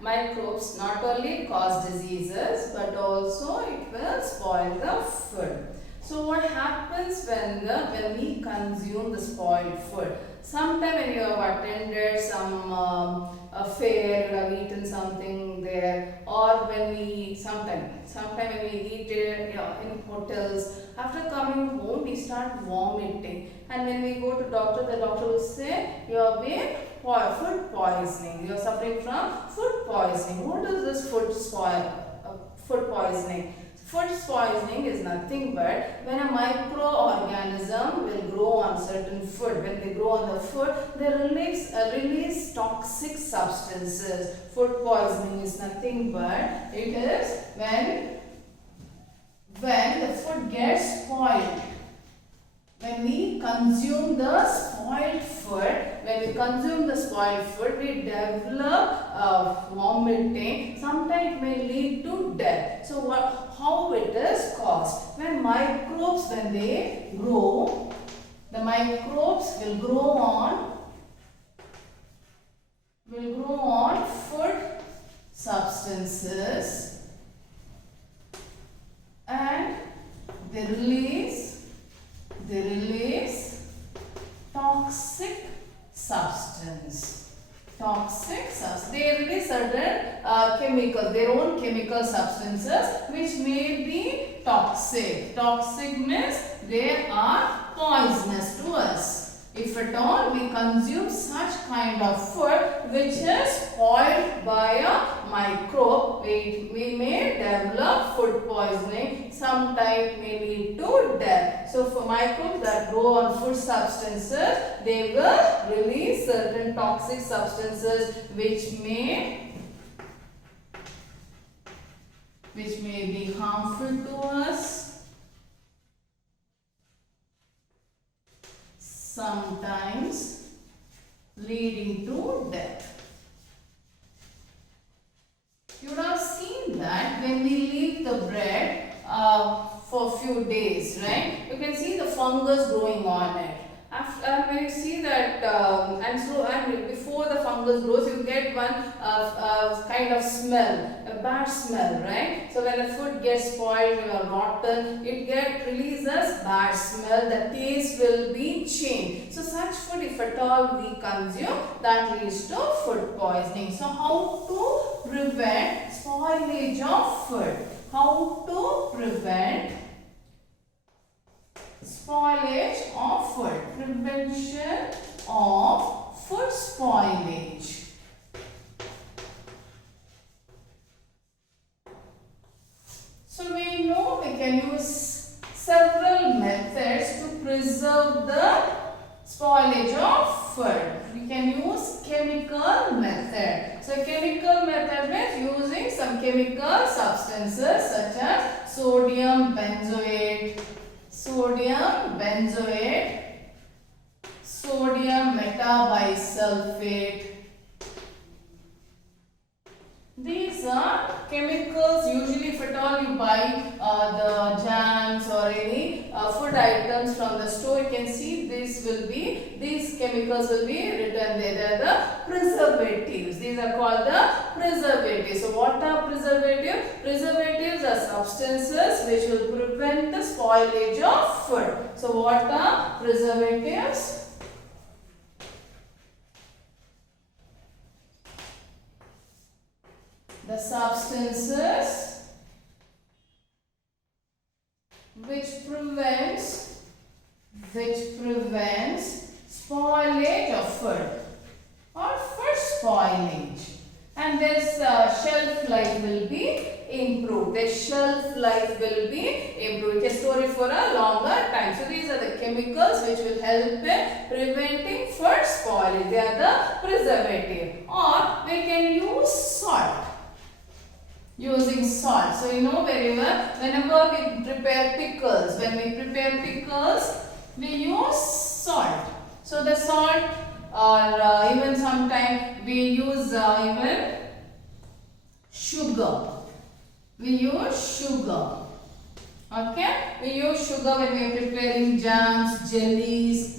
microbes not only cause diseases but also it will spoil the food. So what happens when we consume the spoiled food? Sometime when you have attended some a fair, you have eaten something there, or when we sometime when we eat it, in hotels, after coming home we start vomiting, and when we go to doctor, the doctor will say you have been food poisoning. You are suffering from food poisoning. What is this food poisoning? Food poisoning is nothing but when a microorganism will grow on certain food. When they grow on the food, they release toxic substances. Food poisoning is nothing but it is when the food gets spoiled. When we consume the spoiled food, we develop vomiting. Sometimes it may lead to death. So how it is caused? When they grow, the microbes will grow on food substances, and they release toxic substance. They release certain chemicals, their own chemical substances which may be toxic. Toxic means they are poisonous to us. If at all we consume such kind of food which is spoiled by a microbe, we may develop food poisoning. Sometimes may lead to death. So for microbes that grow on food substances, they will release certain toxic substances which may be harmful to us. Sometimes leading to death. You would have seen that when we leave the bread for a few days, right? You can see the fungus growing on it. When you see that, and before the fungus grows, you get one kind of smell, a bad smell, right? So when the food gets spoiled or rotten, it releases bad smell. The taste will be changed. So such food, if at all we consume, that leads to food poisoning. So how to prevent spoilage of food? How to prevent spoilage of food? Prevention of food spoilage. So we know we can use several methods to preserve the spoilage of food. We can use chemical method. So chemical method means using some chemical substances such as sodium benzoate, sodium metabisulfate. These are chemicals. Usually if at all you buy the jams or any food items from the store, you can see these chemicals will be written there. They are the preservatives. These are called the preservatives. So what are preservatives? Preservatives are substances which will prevent the spoilage of food. So what are preservatives? The substances which prevents spoilage of food or food spoilage, and this shelf life will be improved. The shelf life will be improved. It can store it for a longer time. So these are the chemicals which will help in preventing food spoilage. They are the preservative. Or we can use salt. Using salt. So you know whenever we prepare pickles, we use salt. So the salt, or even sometimes we use even sugar. We use sugar. Okay? We use sugar when we are preparing jams, jellies,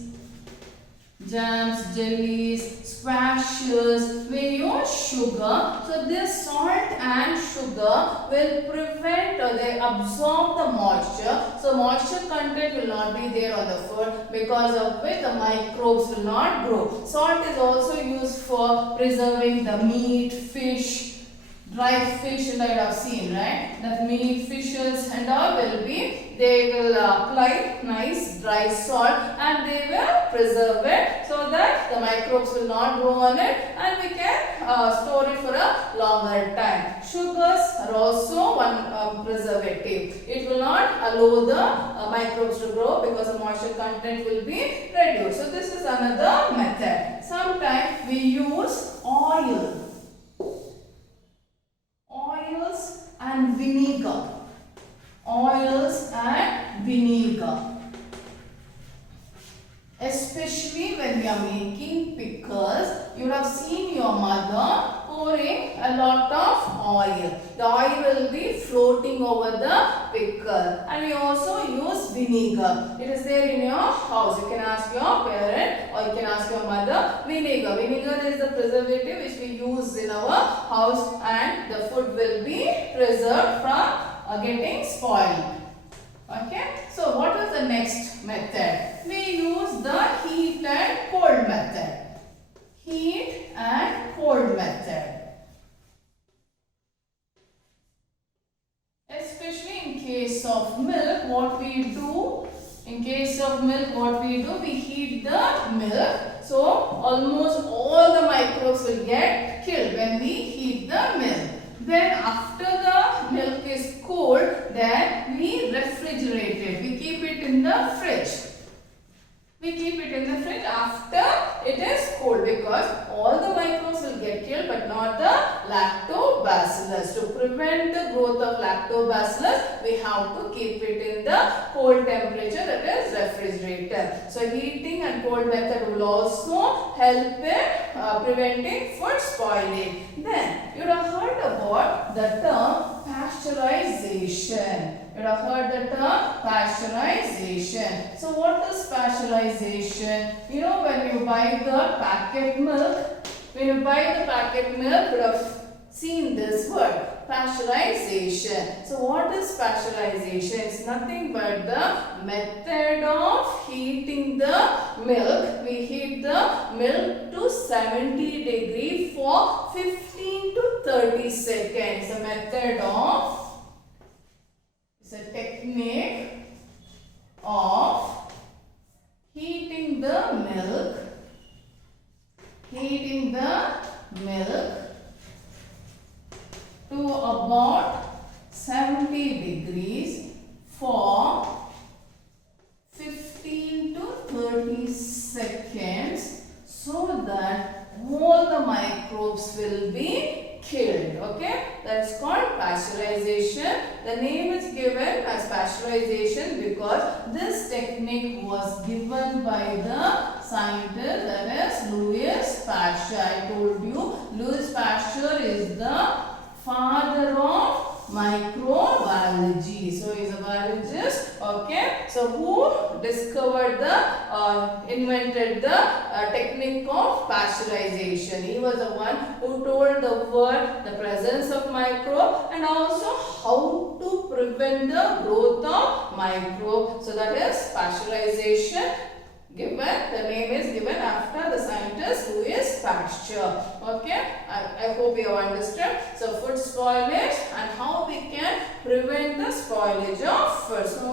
splashes, we use sugar. So this salt and sugar will prevent or they absorb the moisture. So moisture content will not be there on the food, because of which the microbes will not grow. Salt is also used for preserving the meat, fish, dry fish, and I have seen, right? The meat, fishes and all will be, they will apply nice dry salt and they will preserve it so that the microbes will not grow on it, and we can store it for a longer time. Sugars are also one preservative. It will not allow the microbes to grow because the moisture content will be reduced. So this is another method. Sometimes we use oils and vinegar. Oils and vinegar. Especially when we are making pickles, you would have seen your mother pouring a lot of oil. The oil will be floating over the pickle. And we also use vinegar. It is there in your house. You can ask your parent or you can ask your mother. Vinegar. Vinegar is the preservative which we use in our house, and the food will be preserved from getting spoiled. Okay. So what is the next method? We use the heat and cold method. Heat and cold method. Especially in case of milk, what we do? In case of milk, what we do? We heat the milk. So almost all the microbes will get killed when we heat the milk. Then after the milk is cold, then we refrigerate it. We keep it in the fridge. We keep it in the fridge after it is cold, because all the microbes will get killed but not the lactobacillus. To prevent the growth of lactobacillus, we have to keep it in the cold temperature, that is refrigerator. So heating and cold method will also help in preventing food spoiling. Then you would have heard about the term pasteurization. You would have heard the term pasteurization. So what is pasteurization? You know, when you buy the packet milk, you would have seen this word, pasteurization. So what is pasteurization? It's nothing but the method of heating the milk. We heat the milk to 70 degrees for 15 to 30 seconds. The method of, it's a technique of heating the milk to about 70 degrees for 15 to 30 seconds, so that all the microbes will be killed. Okay, that's called pasteurization. The name is given as pasteurization because this technique was given by the scientist, that is Louis Pasteur. I told you Louis Pasteur is the father of microbiology. So he is a biologist. Okay. So who discovered the invented the technique of pasteurization? He was the one who told the world the presence of microbe and also how to prevent the growth of microbe. So that is pasteurization. Given, the name is given after the scientist Louis Pasteur. Okay, I hope you have understood. So food spoilage and how we can prevent the spoilage of food. So